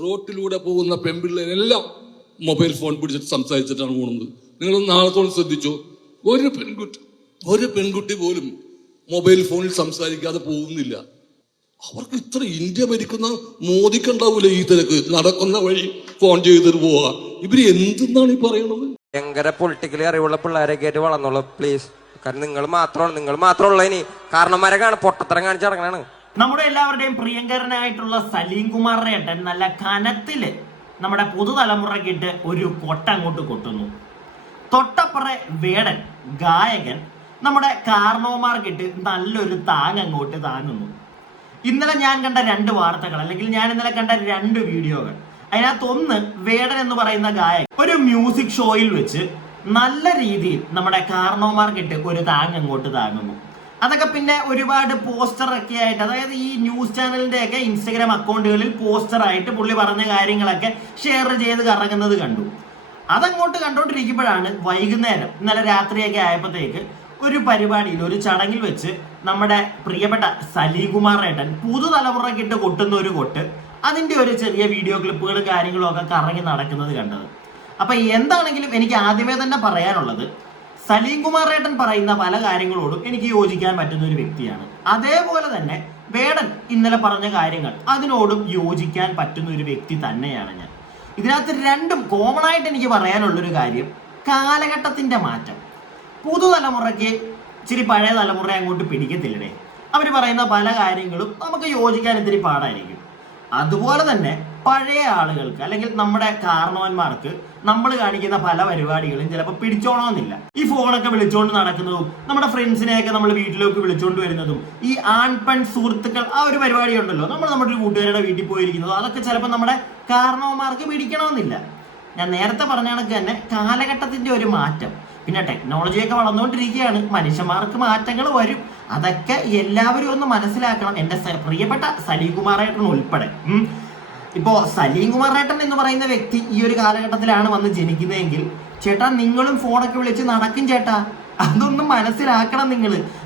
റോട്ടിലൂടെ പോകുന്ന പെൺപിള്ളേരെല്ലാം mobile phone പിടിച്ചിട്ട് സംസാരിച്ചിട്ടാണ് പോകുന്നത്. നിങ്ങൾ നാളത്തോളം ശ്രദ്ധിച്ചോ, ഒരു പെൺകുട്ടി പോലും മൊബൈൽ ഫോണിൽ സംസാരിക്കാതെ പോകുന്നില്ല. അവർക്ക് ഇത്ര ഇന്ത്യ ഭരിക്കുന്ന മോദിക്കുണ്ടാവൂല ഈ തിരക്ക്, നടക്കുന്ന വഴി ഫോൺ ചെയ്തിട്ട് പോവുക. ഇവര് എന്തെന്നാണ് ഈ പറയണത്? ഭയങ്കര പൊളിറ്റിക്കലി അറിവുള്ള പിള്ളേരൊക്കെ ആയിട്ട് വളർന്നോളൂ പ്ലീസ്. കാരണം നിങ്ങൾ മാത്രമുള്ള ഇനി കാരണന്മാരെ പൊട്ടത്തരം കാണിച്ചിറങ്ങാണ്. നമ്മുടെ എല്ലാവരുടെയും പ്രിയങ്കരനായിട്ടുള്ള സലീം കുമാറിന്റെ ഏട്ടൻ നല്ല കനത്തില് നമ്മുടെ പുതുതലമുറക്കിട്ട് ഒരു കൊട്ട അങ്ങോട്ട് കൊട്ടുന്നു. തൊട്ടപ്പുറ വേടൻ ഗായകൻ നമ്മുടെ കാരണവന്മാർക്കിട്ട് നല്ലൊരു താങ് അങ്ങോട്ട് താങ്ങുന്നു. ഇന്നലെ ഞാൻ കണ്ട 2 വാർത്തകൾ, അല്ലെങ്കിൽ ഞാൻ ഇന്നലെ കണ്ട 2 വീഡിയോകൾ, അതിനകത്തൊന്ന് വേടൻ എന്ന് പറയുന്ന ഗായകൻ ഒരു മ്യൂസിക് ഷോയിൽ വെച്ച് നല്ല രീതിയിൽ നമ്മുടെ കാരണവന്മാർക്കിട്ട് ഒരു താങ് അങ്ങോട്ട് താങ്ങുന്നു. അതൊക്കെ പിന്നെ ഒരുപാട് പോസ്റ്ററൊക്കെ ആയിട്ട്, അതായത് ഈ ന്യൂസ് ചാനലിന്റെ ഒക്കെ ഇൻസ്റ്റഗ്രാം അക്കൗണ്ടുകളിൽ പോസ്റ്ററായിട്ട് പുള്ളി പറഞ്ഞ കാര്യങ്ങളൊക്കെ ഷെയർ ചെയ്ത് കറങ്ങുന്നത് കണ്ടു. അതങ്ങോട്ട് കണ്ടോണ്ടിരിക്കുമ്പോഴാണ് വൈകുന്നേരം ഇന്നലെ രാത്രിയൊക്കെ ആയപ്പോഴത്തേക്ക് ഒരു പരിപാടിയിൽ, ഒരു ചടങ്ങിൽ വെച്ച് നമ്മുടെ പ്രിയപ്പെട്ട സലീം കുമാർ ഏട്ടൻ പുതുതലമുറക്കിട്ട് കൊട്ടുന്ന ഒരു കൊട്ട്, അതിന്റെ ഒരു ചെറിയ വീഡിയോ ക്ലിപ്പുകളും കാര്യങ്ങളും ഒക്കെ കറങ്ങി നടക്കുന്നത് കണ്ടത്. അപ്പൊ എന്താണെങ്കിലും എനിക്ക് ആദ്യമേ തന്നെ പറയാനുള്ളത്, സലീം കുമാർ ഏട്ടൻ പറയുന്ന പല കാര്യങ്ങളോടും എനിക്ക് യോജിക്കാൻ പറ്റുന്ന ഒരു വ്യക്തിയാണ്. അതേപോലെ തന്നെ വേടൻ ഇന്നലെ പറഞ്ഞ കാര്യങ്ങൾ അതിനോടും യോജിക്കാൻ പറ്റുന്ന ഒരു വ്യക്തി തന്നെയാണ് ഞാൻ. ഇതിനകത്ത് രണ്ടും കോമൺ ആയിട്ട് എനിക്ക് പറയാനുള്ളൊരു കാര്യം, കാലഘട്ടത്തിന്റെ മാറ്റം. പുതുതലമുറയ്ക്ക് ഇച്ചിരി പഴയ തലമുറ അങ്ങോട്ട് പിടിക്കത്തില്ലേ. അവർ പറയുന്ന പല കാര്യങ്ങളും നമുക്ക് യോജിക്കാൻ ഇത്തിരി പാടായിരിക്കും. അതുപോലെ തന്നെ പഴയ ആളുകൾക്ക്, അല്ലെങ്കിൽ നമ്മുടെ കാരണവന്മാർക്ക് നമ്മൾ കാണിക്കുന്ന പല പരിപാടികളും ചിലപ്പോൾ പിടിച്ചോണമെന്നില്ല. ഈ ഫോണൊക്കെ വിളിച്ചോണ്ട് നടക്കുന്നതും, നമ്മുടെ ഫ്രണ്ട്സിനെയൊക്കെ നമ്മൾ വീട്ടിലേക്ക് വിളിച്ചോണ്ട് വരുന്നതും, ഈ ആൺപെൺ സുഹൃത്തുക്കൾ ആ ഒരു പരിപാടി ഉണ്ടല്ലോ, നമ്മുടെ ഒരു കൂട്ടുകാരുടെ വീട്ടിൽ പോയിരിക്കുന്നതും, അതൊക്കെ ചിലപ്പോൾ നമ്മുടെ കാരണവന്മാർക്ക് പിടിക്കണമെന്നില്ല. ഞാൻ നേരത്തെ പറഞ്ഞ കണക്ക് തന്നെ കാലഘട്ടത്തിന്റെ ഒരു മാറ്റം, പിന്നെ ടെക്നോളജിയൊക്കെ വളർന്നുകൊണ്ടിരിക്കുകയാണ്, മനുഷ്യന്മാർക്ക് മാറ്റങ്ങൾ വരും. അതൊക്കെ എല്ലാവരും ഒന്ന് മനസ്സിലാക്കണം. എൻ്റെ പ്രിയപ്പെട്ട സലീം കുമാർ ഏട്ടൻ ഉൾപ്പെടെ. ഇപ്പോ സലീം കുമാർ ഏട്ടൻ എന്ന് പറയുന്ന വ്യക്തി ഈ ഒരു കാലഘട്ടത്തിലാണ് വന്ന് ജനിക്കുന്നതെങ്കിൽ, ചേട്ടാ നിങ്ങളും ഫോണൊക്കെ വിളിച്ച് നടക്കും ചേട്ടാ. അതൊന്നും മനസ്സിലാക്കണം.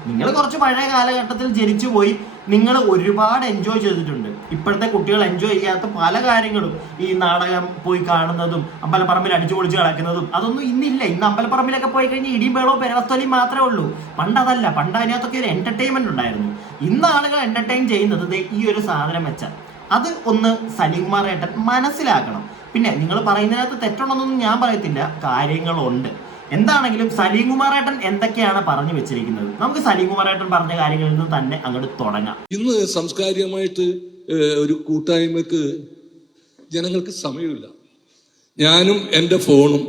നിങ്ങൾ കുറച്ച് പഴയ കാലഘട്ടത്തിൽ ജനിച്ചു പോയി, നിങ്ങൾ ഒരുപാട് എൻജോയ് ചെയ്തിട്ടുണ്ട്. ഇപ്പോഴത്തെ കുട്ടികൾ എൻജോയ് ചെയ്യാത്ത പല കാര്യങ്ങളും, ഈ നാടകം പോയി കാണുന്നതും അമ്പലപ്പറമ്പിൽ അടിച്ചു പൊളിച്ച് കിടക്കുന്നതും, അതൊന്നും ഇന്നില്ല. ഇന്ന് അമ്പലപ്പറമ്പിലൊക്കെ പോയി കഴിഞ്ഞാൽ ഇടിയും ബേളവും പെരവസ്തോലിയും മാത്രമേ ഉള്ളൂ. പണ്ടതല്ല. പണ്ട് അതിനകത്തൊക്കെ ഒരു എന്റർടൈൻമെന്റ് ഉണ്ടായിരുന്നു. ഇന്ന് ആളുകൾ എന്റർടൈൻ ചെയ്യുന്നത് ഈ ഒരു സാധനം വെച്ചാൽ. അത് ഒന്ന് സലീം കുമാർ ഏട്ടൻ മനസ്സിലാക്കണം. പിന്നെ നിങ്ങൾ പറയുന്നതിനകത്ത് തെറ്റുണ്ടെന്നൊന്നും ഞാൻ പറയത്തില്ല, കാര്യങ്ങളുണ്ട്. എന്താണെങ്കിലും സലീം കുമാർ ഏട്ടൻ എന്തൊക്കെയാണ് പറഞ്ഞു വെച്ചിരിക്കുന്നത്, നമുക്ക് സലീം കുമാർ ഏട്ടൻ പറഞ്ഞ കാര്യങ്ങളിൽ നിന്ന് തന്നെ അങ്ങോട്ട് തുടങ്ങാം. ഇന്ന് സാംസ്കാരികമായിട്ട് ഒരു കൂട്ടായ്മക്ക് ജനങ്ങൾക്ക് സമയമില്ല. ഞാനും എൻ്റെ ഫോണും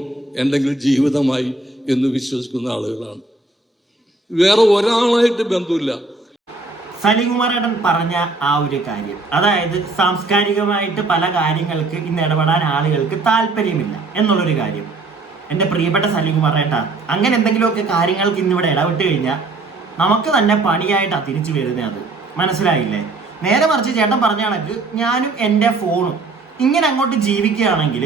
എന്തെങ്കിലും ജീവിതമായി എന്ന് വിശ്വസിക്കുന്ന ആളുകളാണ്. വേറെ ഒരാളായിട്ട് ബന്ധമില്ല. സലീം കുമാർ ഏട്ടൻ പറഞ്ഞ ആ ഒരു കാര്യം, അതായത് സാംസ്കാരികമായിട്ട് പല കാര്യങ്ങൾക്ക് ഇന്ന് ഇടപെടാൻ ആളുകൾക്ക് താല്പര്യമില്ല എന്നുള്ളൊരു കാര്യം. എൻ്റെ പ്രിയപ്പെട്ട സലീം കുമാർ ഏട്ടാ, അങ്ങനെ എന്തെങ്കിലുമൊക്കെ കാര്യങ്ങൾക്ക് ഇന്നിവിടെ ഇടപെട്ട് കഴിഞ്ഞാൽ നമുക്ക് തന്നെ പണിയായിട്ടാണ് തിരിച്ചു വരുന്നത്. അത് മനസ്സിലായില്ലേ? നേരെ മറിച്ച് ചേട്ടൻ പറഞ്ഞ കണക്ക് ഞാനും എൻ്റെ ഫോണും ഇങ്ങനെ അങ്ങോട്ട് ജീവിക്കുകയാണെങ്കിൽ,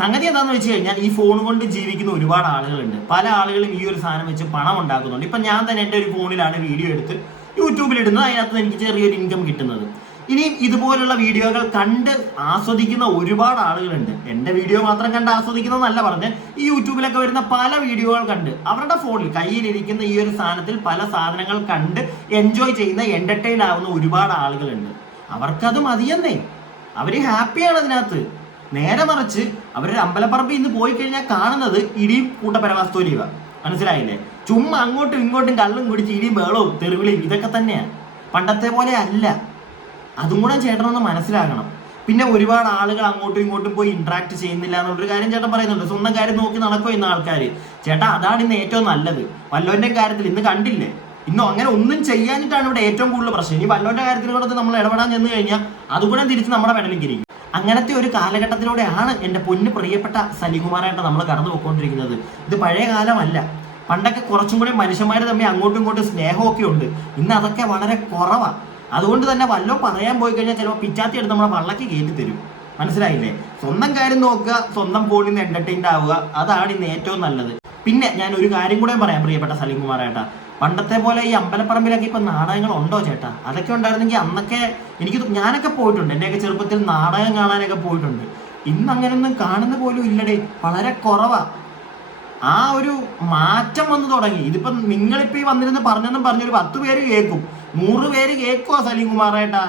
സംഗതി എന്താണെന്ന് വെച്ച് കഴിഞ്ഞാൽ, ഈ ഫോൺ കൊണ്ട് ജീവിക്കുന്ന ഒരുപാട് ആളുകളുണ്ട്. പല ആളുകളും ഈ ഒരു സാധനം വെച്ച് പണം ഉണ്ടാക്കുന്നുണ്ട്. ഇപ്പം ഞാൻ തന്നെ എൻ്റെ ഒരു ഫോണിലാണ് വീഡിയോ എടുത്ത് യൂട്യൂബിലിടുന്നത്, അതിനകത്ത് എനിക്ക് ചെറിയൊരു ഇൻകം കിട്ടുന്നത്. ഇനിയും ഇതുപോലുള്ള വീഡിയോകൾ കണ്ട് ആസ്വദിക്കുന്ന ഒരുപാട് ആളുകളുണ്ട്. എൻ്റെ വീഡിയോ മാത്രം കണ്ട് ആസ്വദിക്കുന്നതല്ല പറഞ്ഞ്, ഈ യൂട്യൂബിലൊക്കെ വരുന്ന പല വീഡിയോകൾ കണ്ട് അവരുടെ ഫോണിൽ കയ്യിലിരിക്കുന്ന ഈ ഒരു സാധനത്തിൽ പല സാധനങ്ങൾ കണ്ട് എൻജോയ് ചെയ്യുന്ന, എന്റർടൈൻ ആവുന്ന ഒരുപാട് ആളുകളുണ്ട്. അവർക്കത് മതിയെന്നേ, അവര് ഹാപ്പിയാണ് അതിനകത്ത്. നേരെ മറിച്ച് അവരൊരു അമ്പലപ്പറമ്പിൽ ഇന്ന് പോയി കഴിഞ്ഞാൽ കാണുന്നത് ഇടിയും കൂട്ടപരവസ്തോലിയുക. മനസ്സിലായില്ലേ? ചുമ്മാ അങ്ങോട്ടും ഇങ്ങോട്ടും കള്ളും കുടിച്ച് ഇടിയും ബേളവും തെറിവിളിയും ഇതൊക്കെ തന്നെയാണ്. പണ്ടത്തെ പോലെ അല്ല. അതും കൂടെ ചേട്ടനൊന്ന് മനസ്സിലാക്കണം. പിന്നെ ഒരുപാട് ആളുകൾ അങ്ങോട്ടും ഇങ്ങോട്ടും പോയി ഇന്ററാക്ട് ചെയ്യുന്നില്ല എന്നുള്ളൊരു കാര്യം ചേട്ടൻ പറയുന്നുണ്ട്. സ്വന്തം കാര്യം നോക്കി നടക്കുക ഇന്ന് ആൾക്കാർ. ചേട്ടാ അതാണ് ഇന്ന് ഏറ്റവും നല്ലത്. വല്ലോന്റെ കാര്യത്തിൽ ഇന്ന് കണ്ടില്ലേ, ഇന്നും അങ്ങനെ ഒന്നും ചെയ്യാനിട്ടാണ് ഇവിടെ ഏറ്റവും കൂടുതൽ പ്രശ്നം. ഇനി വല്ലോന്റെ കാര്യത്തിൽ കൂടെ നമ്മൾ ഇടപെടാൻ ചെന്ന് കഴിഞ്ഞാൽ അതുകൂടെ തിരിച്ച് നമ്മുടെ പെടലിലേക്ക് ഇരിക്കും. അങ്ങനത്തെ ഒരു കാലഘട്ടത്തിലൂടെയാണ് എൻ്റെ പൊന്ന് പ്രിയപ്പെട്ട സലീം കുമാർ ഏട്ടൻ നമ്മൾ കടന്നു പോയിക്കൊണ്ടിരിക്കുന്നത്. ഇത് പഴയ കാലമല്ല. പണ്ടൊക്കെ കുറച്ചും കൂടി മനുഷ്യന്മാർ തമ്മിൽ അങ്ങോട്ടും ഇങ്ങോട്ടും സ്നേഹമൊക്കെ ഉണ്ട്. ഇന്ന് അതൊക്കെ വളരെ കുറവാണ്. അതുകൊണ്ട് തന്നെ വല്ലോ പറയാൻ പോയി കഴിഞ്ഞാൽ ചിലപ്പോൾ പിച്ചാത്തി എടുത്ത് നമ്മളെ വള്ളക്ക് കയറ്റി തരും. മനസ്സിലായില്ലേ? സ്വന്തം കാര്യം നോക്കുക, സ്വന്തം ഫോണിൽ നിന്ന് എന്റർടൈൻഡ് ആവുക, അതാണ് ഇന്ന് ഏറ്റവും നല്ലത്. പിന്നെ ഞാൻ ഒരു കാര്യം കൂടെ പറയാം പ്രിയപ്പെട്ട സലീം കുമാർ ഏട്ടാ, പണ്ടത്തെ പോലെ ഈ അമ്പലപ്പറമ്പിലൊക്കെ ഇപ്പൊ നാടകങ്ങൾ ഉണ്ടോ ചേട്ടാ? അതൊക്കെ ഉണ്ടായിരുന്നെങ്കിൽ അന്നൊക്കെ ഞാനൊക്കെ പോയിട്ടുണ്ട്, എന്റെയൊക്കെ ചെറുപ്പത്തിൽ നാടകം കാണാനൊക്കെ പോയിട്ടുണ്ട്. ഇന്ന് അങ്ങനെയൊന്നും കാണുന്ന പോലും ഇല്ലടേ, വളരെ കുറവാ. ആ ഒരു മാറ്റം വന്നു തുടങ്ങി. ഇതിപ്പം നിങ്ങളിപ്പോ ഈ വന്നിരുന്ന് പറഞ്ഞൊരു 10 പേര് കേൾക്കും, 100 പേര് കേൾക്കുവാ സലീം കുമാറേട്ടാ.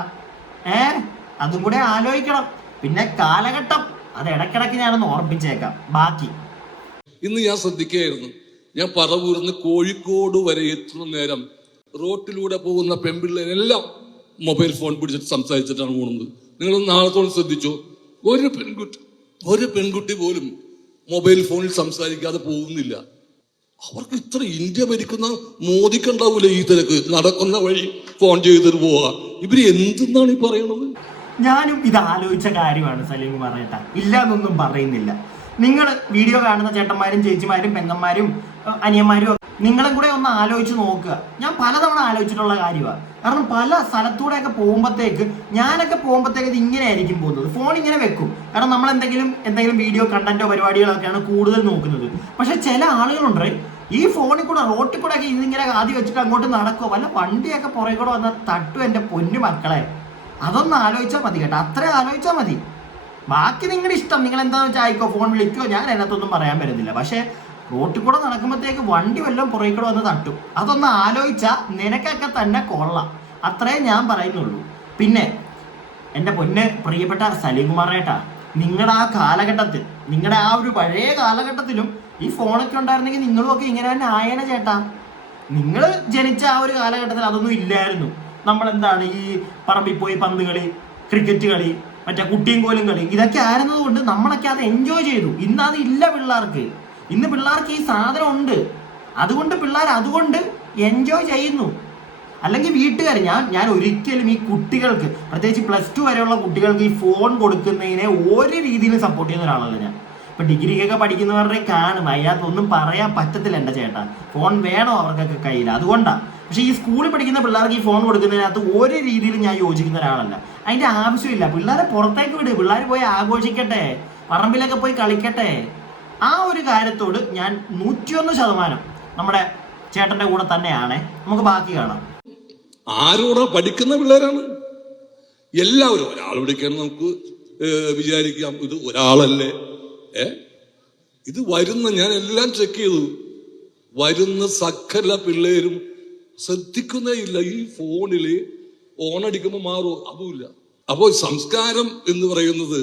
അതും കൂടെ ആലോചിക്കണം. പിന്നെ കാലഘട്ടം അത് ഇടയ്ക്കിടയ്ക്ക് ഞാനൊന്ന് ഓർമ്മിച്ചേക്കാം. ബാക്കി ഇന്ന് ഞാൻ ശ്രദ്ധിക്കുകയായിരുന്നു, ഞാൻ പറവൂർന്ന് കോഴിക്കോട് വരെ എത്തുന്ന നേരം റോട്ടിലൂടെ പോകുന്ന പെൺപിള്ളേരെല്ലാം മൊബൈൽ ഫോൺ പിടിച്ചിട്ട് സംസാരിച്ചിട്ടാണ് പോകുന്നത്. നിങ്ങൾ നാളത്തോളം ശ്രദ്ധിച്ചോ, ഒരു പെൺകുട്ടി പോലും മൊബൈൽ ഫോണിൽ സംസാരിക്കാതെ പോകുന്നില്ല. അവർക്ക് ഇത്ര ഇന്ത്യ ഭരിക്കുന്ന മോദിക്കുണ്ടാവൂല ഈ തിരക്ക്, നടക്കുന്ന വഴി ഫോൺ ചെയ്തിട്ട് പോവാ. ഇവര് എന്തെന്നാണ് ഈ പറയണത്? ഞാനും ഇത് ആലോചിച്ച കാര്യമാണ് സലീം കുമാർ ചേട്ടാ, ഇല്ല എന്നൊന്നും പറയുന്നില്ല. നിങ്ങൾ വീഡിയോ കാണുന്ന ചേട്ടന്മാരും ചേച്ചിമാരും പെങ്ങന്മാരും അനിയന്മാരും നിങ്ങളും കൂടെ ഒന്ന് ആലോചിച്ച് നോക്കുക. ഞാൻ പലതവണ ആലോചിച്ചിട്ടുള്ള കാര്യമാണ്. കാരണം പല സ്ഥലത്തൂടെയൊക്കെ ഞാനൊക്കെ പോകുമ്പോഴത്തേക്ക് ഇത് ഇങ്ങനെ ആയിരിക്കും പോകുന്നത്. ഫോൺ ഇങ്ങനെ വെക്കും, കാരണം നമ്മൾ എന്തെങ്കിലും വീഡിയോ കണ്ടന്റോ പരിപാടികളൊക്കെയാണ് കൂടുതൽ നോക്കുന്നത്. പക്ഷെ ചില ആളുകളുണ്ട് ഈ ഫോണിൽ കൂടെ റോട്ടിൽ കൂടെ ഒക്കെ ഇതിങ്ങനെ ആദ്യം വെച്ചിട്ട് അങ്ങോട്ട് നടക്കുമോ, വല്ല വണ്ടിയൊക്കെ പുറകെ കൂടെ വന്നാൽ തട്ടും എൻ്റെ പൊന്നു മക്കളെ. അതൊന്ന് ആലോചിച്ചാൽ മതി കേട്ടോ, അത്രയും ആലോചിച്ചാൽ മതി. ബാക്കി നിങ്ങളുടെ ഇഷ്ടം, നിങ്ങൾ എന്താണെന്ന് വെച്ചാൽ ആയിക്കോ, ഫോൺ വിളിക്കോ, ഞാൻ അതിനകത്തൊന്നും പറയാൻ പറ്റുന്നില്ല. പക്ഷെ റോട്ടിൽ കൂടെ നടക്കുമ്പോഴത്തേക്ക് വണ്ടി വല്ലതും പുറകെ കൂടെ വന്ന് തട്ടും. അതൊന്ന് ആലോചിച്ചാൽ നിനക്കൊക്കെ തന്നെ കൊള്ളാം, അത്രേ ഞാൻ പറയുന്നുള്ളൂ. പിന്നെ എൻ്റെ പൊന്നെ പ്രിയപ്പെട്ട സലീം കുമാറേട്ടാ, നിങ്ങളുടെ ആ കാലഘട്ടത്തിൽ, നിങ്ങളുടെ ആ ഒരു പഴയ കാലഘട്ടത്തിലും ഈ ഫോണൊക്കെ ഉണ്ടായിരുന്നെങ്കിൽ നിങ്ങളും ഒക്കെ ഇങ്ങനെ തന്നെ ആയേനെ ചേട്ടാ. നിങ്ങൾ ജനിച്ച ആ ഒരു കാലഘട്ടത്തിൽ അതൊന്നും ഇല്ലായിരുന്നു. നമ്മളെന്താണ് ഈ പറമ്പിൽ പോയി പന്ത് കളി, ക്രിക്കറ്റ് കളി, മറ്റേ കുട്ടിയും കോലും കളി, ഇതൊക്കെ ആയിരുന്നത് കൊണ്ട് നമ്മളൊക്കെ അത് എൻജോയ് ചെയ്തു. ഇന്ന് അത് ഇല്ല പിള്ളേർക്ക്. ഇന്ന് പിള്ളേർക്ക് ഈ സാധനം ഉണ്ട്, അതുകൊണ്ട് പിള്ളേർ അതുകൊണ്ട് എൻജോയ് ചെയ്യുന്നു. അല്ലെങ്കിൽ വീട്ടുകാർ, ഞാൻ ഒരിക്കലും ഈ കുട്ടികൾക്ക്, പ്രത്യേകിച്ച് +2 വരെയുള്ള കുട്ടികൾക്ക് ഈ ഫോൺ കൊടുക്കുന്നതിനെ ഒരു രീതിയിലും സപ്പോർട്ട് ചെയ്യുന്ന ഒരാളല്ല ഞാൻ. ഇപ്പൊ ഡിഗ്രിക്കൊക്കെ പഠിക്കുന്നവരുടെ കാണും, അതിനകത്തൊന്നും പറയാൻ പറ്റത്തില്ല എൻ്റെ ചേട്ടാ. ഫോൺ വേണോ അവർക്കൊക്കെ കയ്യിൽ, അതുകൊണ്ടാണ്. പക്ഷെ ഈ സ്കൂളിൽ പഠിക്കുന്ന പിള്ളേർക്ക് ഈ ഫോൺ കൊടുക്കുന്നതിനകത്ത് ഒരു രീതിയിലും ഞാൻ യോജിക്കുന്ന ഒരാളല്ല. അതിന്റെ ആവശ്യമില്ല. പിള്ളേരെ പുറത്തേക്ക് വിട്, പിള്ളേർ പോയി ആഘോഷിക്കട്ടെ, പറമ്പിലൊക്കെ പോയി കളിക്കട്ടെ. ആ ഒരു കാര്യത്തോട് ഞാൻ 101% നമ്മുടെ ചേട്ടന്റെ കൂടെ തന്നെയാണ്. നമുക്ക് ബാക്കി കാണാം. ആരോടാ പഠിക്കുന്ന പിള്ളേരാണ് എല്ലാവരും. ഒരാൾ പഠിക്കാൻ നമുക്ക് വിചാരിക്കാം ഇത് ഒരാളല്ലേ. ഇത് ഞാൻ എല്ലാം ചെക്ക് ചെയ്തു, വരുന്ന സകല പിള്ളേരും ശ്രദ്ധിക്കുന്നേ ഇല്ല. ഈ ഫോണില് ഓണടിക്കുമ്പോൾ മാറുമോ, അതുമില്ല. അപ്പോൾ സംസ്കാരം എന്ന് പറയുന്നത്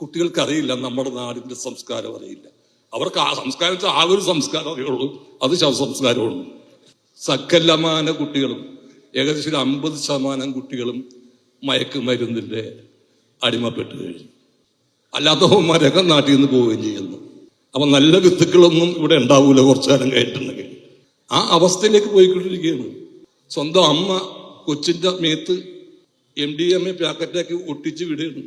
കുട്ടികൾക്ക് അറിയില്ല. നമ്മുടെ നാടിന്റെ സംസ്കാരം അറിയില്ല. അവർക്ക് ആ സംസ്കാരം ആ ഒരു സംസ്കാരം അറിയുള്ളൂ, അത് ശവസംസ്കാരമുള്ളൂ. സകലമാന കുട്ടികളും, ഏകദേശം 50% കുട്ടികളും മയക്കുമരുന്നിന്റെ അടിമപ്പെട്ട് കഴിഞ്ഞു. അല്ലാത്തവന്മാരൊക്കെ നാട്ടിൽ നിന്ന് പോവുകയും ചെയ്യുന്നു. അപ്പൊ നല്ല വിത്തുക്കളൊന്നും ഇവിടെ ഉണ്ടാവൂല കുറച്ചു കാലം കഴിഞ്ഞിട്ടുണ്ടെങ്കിൽ. ആ അവസ്ഥയിലേക്ക് പോയിക്കൊണ്ടിരിക്കുകയാണ്. സ്വന്തം അമ്മ കൊച്ചിന്റെ മേത്ത് MDMA പാക്കറ്റാക്കി ഒട്ടിച്ച് വിടുകയാണ്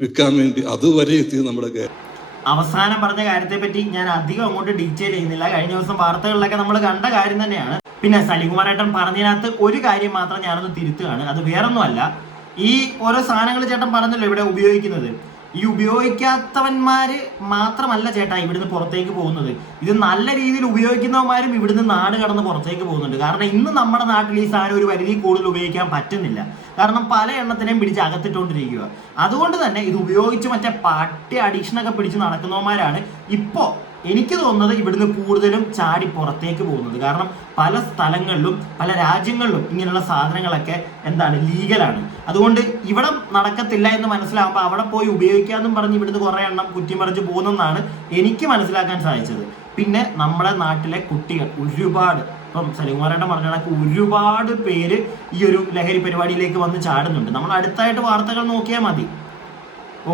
വിൽക്കാൻ വേണ്ടി. അതുവരെ എത്തി നമ്മുടെ കേരളം. അവസാനം പറഞ്ഞ കാര്യത്തെ പറ്റി ഞാൻ അധികം അങ്ങോട്ട് ഡീറ്റെയിൽ ചെയ്യുന്നില്ല. കഴിഞ്ഞ ദിവസം വാർത്തകളിലൊക്കെ നമ്മൾ കണ്ട കാര്യം തന്നെയാണ്. പിന്നെ സലീം കുമാറേട്ടൻ പറഞ്ഞതിനകത്ത് ഒരു കാര്യം മാത്രം ഞാനൊന്ന് തിരുത്തുകയാണ്. അത് വേറൊന്നുമല്ല, ഈ ഓരോ സാധനങ്ങൾ ചേട്ടൻ പറഞ്ഞല്ലോ ഇവിടെ ഉപയോഗിക്കുന്നത്, ഈ ഉപയോഗിക്കാത്തവന്മാര് മാത്രമല്ല ചേട്ടാ ഇവിടുന്ന് പുറത്തേക്ക് പോകുന്നത്. ഇത് നല്ല രീതിയിൽ ഉപയോഗിക്കുന്നവന്മാരും ഇവിടുന്ന് നാട് കടന്ന് പുറത്തേക്ക് പോകുന്നുണ്ട്. കാരണം ഇന്ന് നമ്മുടെ നാട്ടിൽ ഈ സാധനം ഒരു പരിധി കൂടുതൽ ഉപയോഗിക്കാൻ പറ്റുന്നില്ല. കാരണം പല എണ്ണത്തിനെയും പിടിച്ച് അകത്തിട്ടുകൊണ്ടിരിക്കുക. അതുകൊണ്ട് തന്നെ ഇത് ഉപയോഗിച്ച് മറ്റേ പട്ടി അഡിക്ഷനൊക്കെ പിടിച്ച് നടക്കുന്നവന്മാരാണ് ഇപ്പോ എനിക്ക് തോന്നുന്നത് ഇവിടുന്ന് കൂടുതലും ചാടി പുറത്തേക്ക് പോകുന്നത്. കാരണം പല സ്ഥലങ്ങളിലും പല രാജ്യങ്ങളിലും ഇങ്ങനെയുള്ള സാധനങ്ങളൊക്കെ ലീഗലാണ്. അതുകൊണ്ട് ഇവിടെ നടക്കത്തില്ല എന്ന് മനസ്സിലാകുമ്പോൾ അവിടെ പോയി ഉപയോഗിക്കാമെന്നും പറഞ്ഞ് ഇവിടുന്ന് കുറെ എണ്ണം കുറ്റിമറിച്ച് പോകുന്നെന്നാണ് എനിക്ക് മനസ്സിലാക്കാൻ സാധിച്ചത്. പിന്നെ നമ്മുടെ നാട്ടിലെ കുട്ടികൾ ഒരുപാട്, ഇപ്പം സലീം കുമാറേട്ടൻ പറഞ്ഞ കണക്ക് ഒരുപാട് പേര് ഈ ഒരു ലഹരി പരിപാടിയിലേക്ക് വന്ന് ചാടുന്നുണ്ട്. നമ്മൾ അടുത്തായിട്ട് വാർത്തകൾ നോക്കിയാൽ മതി.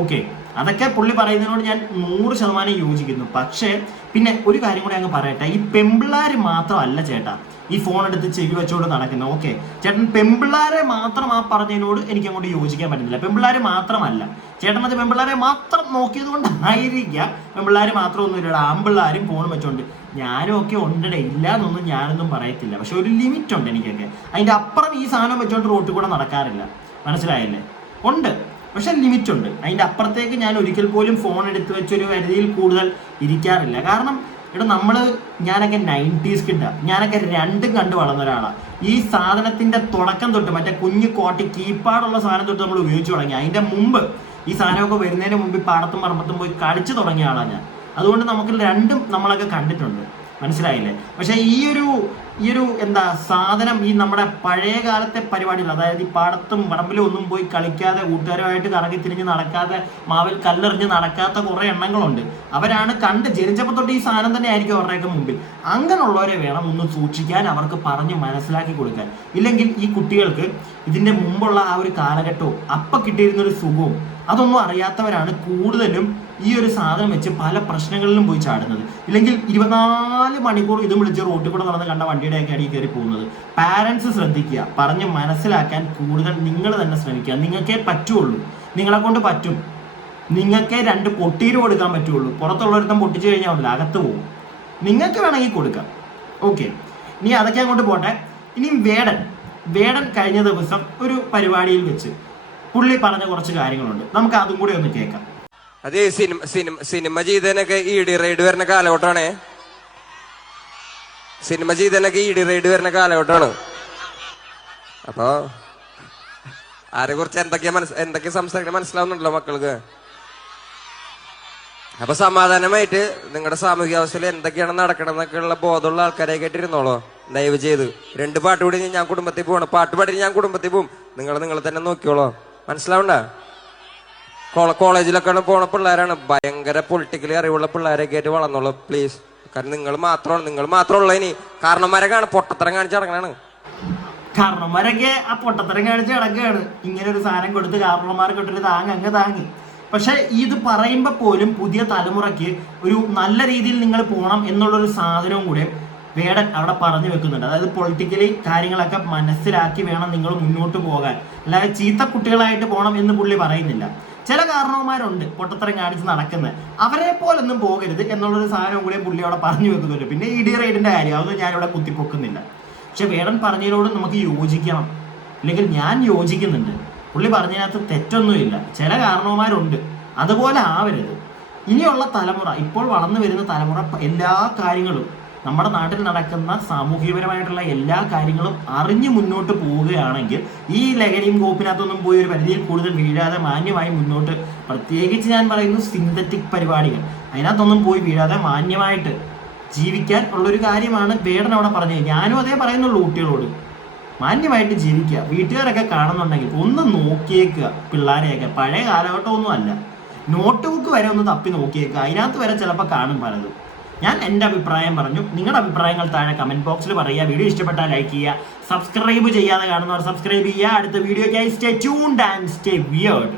ഓക്കെ, അതൊക്കെ പുള്ളി പറയുന്നതിനോട് ഞാൻ 100% യോജിക്കുന്നു. പക്ഷേ പിന്നെ ഒരു കാര്യം കൂടി അങ്ങ് പറയട്ടെ, ഈ പെമ്പിള്ളാര് മാത്രമല്ല ചേട്ടാ ഈ ഫോൺ എടുത്ത് ചെവി വെച്ചോണ്ട് നടക്കുന്നത്. ഓക്കെ ചേട്ടൻ, പെമ്പിള്ളാരെ മാത്രം ആ പറഞ്ഞതിനോട് എനിക്ക് അങ്ങോട്ട് യോജിക്കാൻ പറ്റുന്നില്ല. പെമ്പിള്ളാര് മാത്രമല്ല ചേട്ടനത് പെമ്പിള്ളാരെ മാത്രം നോക്കിയത് കൊണ്ടായിരിക്കാം. പെമ്പിള്ളാര് മാത്രമൊന്നുമില്ല, ആമ്പിള്ളാരും ഫോൺ വെച്ചോണ്ട് ഞാനും ഒക്കെ ഉണ്ടേ, ഇല്ല എന്നൊന്നും ഞാനൊന്നും പറയത്തില്ല. പക്ഷെ ഒരു ലിമിറ്റ് ഉണ്ട് എനിക്കൊക്കെ. അതിന്റെ അപ്പുറം ഈ സാധനം വെച്ചോണ്ട് റോട്ടിൽ കൂടെ നടക്കാറില്ല, മനസ്സിലായല്ലേ? ഉണ്ട്, പക്ഷെ ലിമിറ്റ് ഉണ്ട്. അതിൻ്റെ അപ്പുറത്തേക്ക് ഞാൻ ഒരിക്കൽ പോലും ഫോൺ എടുത്ത് വെച്ചൊരു പരിധിയിൽ കൂടുതൽ ഇരിക്കാറില്ല. കാരണം ഞാനൊക്കെ 90s കിട്ടാം, ഞാനൊക്കെ രണ്ടും കണ്ടു വളർന്ന ഒരാളാണ്. ഈ സാധനത്തിന്റെ തുടക്കം തൊട്ട് മറ്റേ കുഞ്ഞു കോട്ടി കീപ്പാടുള്ള സാധനം തൊട്ട് നമ്മൾ ഉപയോഗിച്ച് തുടങ്ങി. അതിന്റെ മുമ്പ് ഈ സാധനമൊക്കെ വരുന്നതിന് മുമ്പ് പാടത്തും പറമ്പത്തും പോയി കളിച്ചു തുടങ്ങിയ ആളാണ് ഞാൻ. അതുകൊണ്ട് നമുക്ക് രണ്ടും നമ്മളൊക്കെ കണ്ടിട്ടുണ്ട്, മനസ്സിലായില്ലേ? പക്ഷെ ഈ ഒരു എന്താ സാധനം, ഈ നമ്മുടെ പഴയ കാലത്തെ പരിപാടികൾ, അതായത് ഈ പാടത്തും പറമ്പിലും ഒന്നും പോയി കളിക്കാതെ കൂട്ടുകാരുമായിട്ട് കറങ്ങി തിരിഞ്ഞ് നടക്കാതെ മാവിൽ കല്ലെറിഞ്ഞ് നടക്കാത്ത കുറെ എണ്ണങ്ങളുണ്ട്. അവരാണ് ജനിച്ചപ്പോൾ തൊട്ട് ഈ സാധനം തന്നെ ആയിരിക്കും അവരുടെയൊക്കെ മുമ്പിൽ. അങ്ങനെയുള്ളവരെ വേണം ഒന്ന് സൂക്ഷിക്കാൻ, അവർക്ക് പറഞ്ഞ് മനസ്സിലാക്കി കൊടുക്കാൻ. ഇല്ലെങ്കിൽ ഈ കുട്ടികൾക്ക് ഇതിന്റെ മുമ്പുള്ള ആ ഒരു കാലഘട്ടവും അപ്പം കിട്ടിയിരുന്നൊരു സുഖവും അതൊന്നും അറിയാത്തവരാണ് കൂടുതലും ഈ ഒരു സാധനം വെച്ച് പല പ്രശ്നങ്ങളിലും പോയി ചാടുന്നത്. ഇല്ലെങ്കിൽ 24 മണിക്കൂർ ഇതും വിളിച്ച് റോട്ടിൽ കൂടെ നടന്ന് കണ്ട വണ്ടിയുടെയൊക്കെ അടിയിൽ കയറി പോകുന്നത്. പാരൻസ് ശ്രദ്ധിക്കുക, പറഞ്ഞ് മനസ്സിലാക്കാൻ കൂടുതൽ നിങ്ങൾ തന്നെ ശ്രമിക്കുക. നിങ്ങൾക്കേ പറ്റുള്ളൂ, നിങ്ങളെ കൊണ്ട് പറ്റും. നിങ്ങൾക്കേ 2 പൊട്ടീര് കൊടുക്കാൻ പറ്റുള്ളൂ. പുറത്തുള്ളൊരുത്തം പൊട്ടിച്ചു കഴിഞ്ഞാൽ അകത്ത് പോകും. നിങ്ങൾക്ക് വേണമെങ്കിൽ കൊടുക്കാം. ഓക്കെ, ഇനി അതൊക്കെ അങ്ങോട്ട് പോട്ടെ. ഇനിയും വേടൻ കഴിഞ്ഞ ദിവസം ഒരു പരിപാടിയിൽ വെച്ച് പുള്ളി പറഞ്ഞ കുറച്ച് കാര്യങ്ങളുണ്ട്, നമുക്ക് അതും കൂടി ഒന്ന് കേൾക്കാം. അതെ, സിനിമ ചെയ്തതിനൊക്കെ ED റൈഡ് വരുന്ന കാലഘട്ടമാണേ. സിനിമ ചെയ്തതിനൊക്കെ ED റൈഡ് വരുന്ന കാലഘട്ടമാണ്. അപ്പൊ ആരെ കുറിച്ച് എന്തൊക്കെ സംസാരിക്കണം മനസ്സിലാവുന്നുണ്ടല്ലോ മക്കൾക്ക്. അപ്പൊ സമാധാനമായിട്ട് നിങ്ങളുടെ സാമൂഹിക അവസ്ഥയിൽ എന്തൊക്കെയാണ് നടക്കണം എന്നൊക്കെയുള്ള ബോധമുള്ള ആൾക്കാരെ കേട്ടിരുന്നോളോ, ദയവ് ചെയ്ത്. 2 പാട്ട് കൂടി ഞാൻ കുടുംബത്തിൽ പോകണം, പാട്ട് പാടി ഞാൻ കുടുംബത്തിൽ പോകും. നിങ്ങൾ തന്നെ നോക്കിയോളോ, മനസ്സിലാവണ്ട? കോളേജിലൊക്കെ പോണ പിള്ളേരാണ്, ഭയങ്കര പൊളിറ്റിക്കലി അറിവുള്ള പിള്ളേരൊക്കെ ആയിട്ട് വളർന്നോളൂ പ്ലീസ്. കാരണം നിങ്ങൾ മാത്രമുള്ള ഇനി കാരണന്മാരൊക്കെയാണ് പൊട്ടത്തരം കാണിച്ച് നടക്കണാണ്. കാരണന്മാരൊക്കെ ആ പൊട്ടത്തരം കാണിച്ച് കിടക്കുകയാണ്. ഇങ്ങനെ ഒരു സാധനം കൊടുത്ത് കാരണന്മാർക്ക് ഇട്ടൊരു താങ്ങി. പക്ഷെ ഇത് പറയുമ്പോൾ പോലും പുതിയ തലമുറയ്ക്ക് ഒരു നല്ല രീതിയിൽ നിങ്ങൾ പോകണം എന്നുള്ളൊരു സാധനവും കൂടെ വേടൻ അവിടെ പറഞ്ഞു വെക്കുന്നുണ്ട്. അതായത് പൊളിറ്റിക്കലി കാര്യങ്ങളൊക്കെ മനസ്സിലാക്കി വേണം നിങ്ങൾ മുന്നോട്ട് പോകാൻ, അല്ലാതെ ചീത്ത കുട്ടികളായിട്ട് പോകണം എന്ന് പുള്ളി പറയുന്നില്ല. ചില കാരണവന്മാരുണ്ട് പൊട്ടത്തരം കാണിച്ച് നടക്കുന്നത്, അവരെ പോലൊന്നും പോകരുത് എന്നുള്ളൊരു സാധനവും കൂടെ പുള്ളി അവിടെ പറഞ്ഞു വെക്കുന്നുണ്ട്. പിന്നെ ED റൈഡിന്റെ കാര്യം അതൊന്നും ഞാനിവിടെ കുത്തിപ്പൊക്കുന്നില്ല. പക്ഷെ വേടൻ പറഞ്ഞതിനോട് നമുക്ക് യോജിക്കണം, അല്ലെങ്കിൽ ഞാൻ യോജിക്കുന്നുണ്ട്. പുള്ളി പറഞ്ഞതിനകത്ത് തെറ്റൊന്നുമില്ല. ചില കാരണവന്മാരുണ്ട്, അതുപോലെ ആവരുത്. ഇനിയുള്ള തലമുറ, ഇപ്പോൾ വളർന്നു വരുന്ന തലമുറ എല്ലാ കാര്യങ്ങളും, നമ്മുടെ നാട്ടിൽ നടക്കുന്ന സാമൂഹികപരമായിട്ടുള്ള എല്ലാ കാര്യങ്ങളും അറിഞ്ഞ് മുന്നോട്ട് പോവുകയാണെങ്കിൽ ഈ ലഹരിയും കോപ്പിനകത്തൊന്നും പോയി ഒരു പരിധിയിൽ കൂടുതൽ വീഴാതെ മാന്യമായി മുന്നോട്ട്, പ്രത്യേകിച്ച് ഞാൻ പറയുന്നു സിന്തറ്റിക് പരിപാടികൾ, അതിനകത്തൊന്നും പോയി വീഴാതെ മാന്യമായിട്ട് ജീവിക്കാൻ ഉള്ളൊരു കാര്യമാണ് വേടൻ അവിടെ പറഞ്ഞത്. ഞാനും അതേ പറയുന്നുള്ളൂ കുട്ടികളോട്, മാന്യമായിട്ട് ജീവിക്കുക. വീട്ടുകാരൊക്കെ കാണുന്നുണ്ടെങ്കിൽ ഒന്ന് നോക്കിയേക്കുക പിള്ളേരെയൊക്കെ. പഴയ കാലഘട്ടമൊന്നും അല്ല, നോട്ട് ബുക്ക് വരെ ഒന്ന് തപ്പി നോക്കിയേക്കുക, അതിനകത്ത് വരെ ചിലപ്പോൾ കാണും പലതും. ഞാൻ എൻ്റെ അഭിപ്രായം പറഞ്ഞു. നിങ്ങളുടെ അഭിപ്രായങ്ങൾ താഴെ കമന്റ് ബോക്സിൽ പറയുക. വീഡിയോ ഇഷ്ടപ്പെട്ടാൽ ലൈക്ക് ചെയ്യുക, സബ്സ്ക്രൈബ് ചെയ്യാതെ കാണുന്നവർ സബ്സ്ക്രൈബ് ചെയ്യുക. അടുത്ത വീഡിയോയ്ക്കായി stay tuned and stay weird.